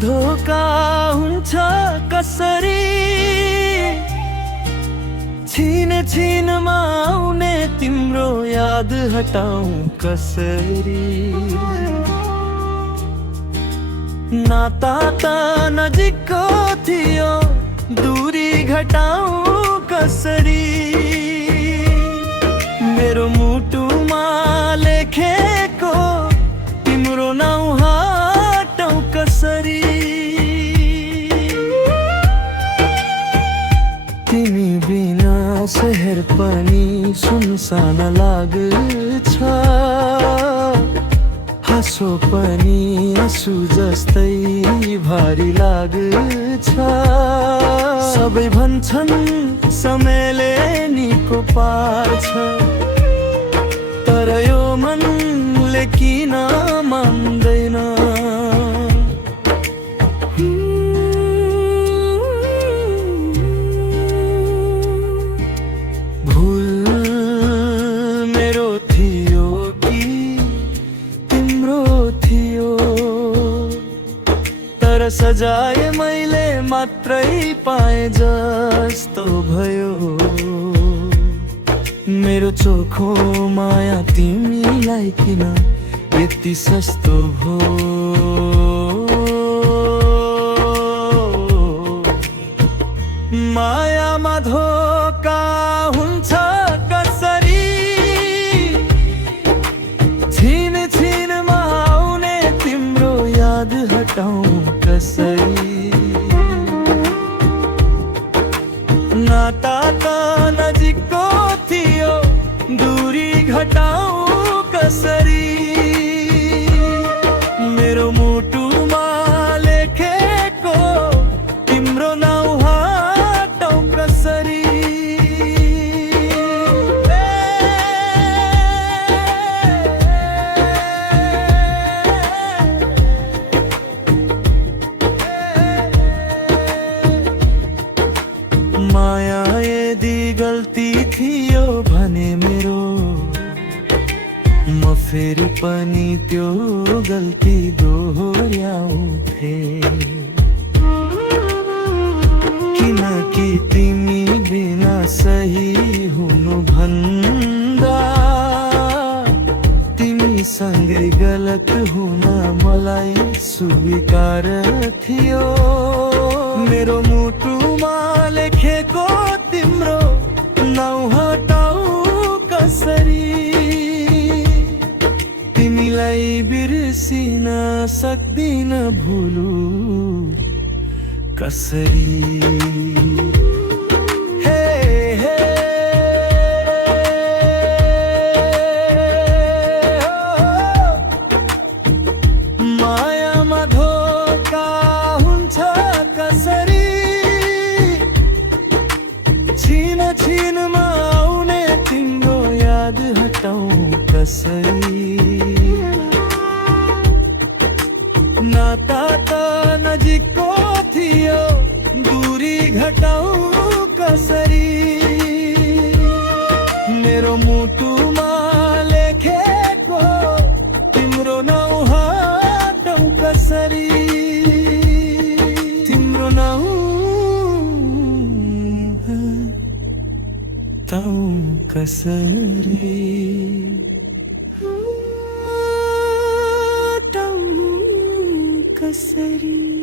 धोका हुन्छ कसरी, छिन छिनमा आउने तिम्रो याद हटाऊं कसरी। नाता त नजिकको थियो, दूरी घटाऊं कसरी। मेरो मुटुमा लेखेको तिम्रो नाउँ हटाऊं कसरी। तिमी बिना शहर पनि सुनसान लाग्छ, हाँसो पनि आँसु जस्तै भारी लाग्छ। सबै भन्छन् समयले निको पार्छ, तर यो मनले किन मान्दैन। भुल मेरो थियो कि तिम्रो थियो, तर सजाय मैले मात्रै पाए जस्तो भयो। मेरो चोखो माया तिमीलाई किन यति सस्तो भो। मायामा धोका हुन्छ कसरी, छिन छिनमा आउने तिम्रो याद हटाऊं कसरी। नाता त नजिकको थियो, दूरी घटाऊं कसरी। मेरो मुटुमा लेखेको तिम्रो नाउँ हटाऊं कसरी। माया यदि गल्ती थियो भने मेरो, म फेरि पनि त्यो गल्ती दोहोर्याउँथे। किनकि तिमी बिना सही हुनु भन्दा तिमी सँगै गलत हुन मलाई स्वीकार थियो। मेरो मुटुमा लेखेको तिम्रो नाउँ हटाऊं कसरी। तिमीलाई बिर्सिन सक्दिन भुलु कसरी। मायामा धोका हुन्छ कसरी, छिन छिनमा आउने तिम्रो याद हटाऊं कसरी। नाता त नजिकको थियो, दूरी घटाऊं कसरी। मेरो मुटुमा लेखेको तिम्रो नाउँ हटाऊं कसरी। तिम्रो नाउँ हटाऊं कसरी। हटाऊं कसरी।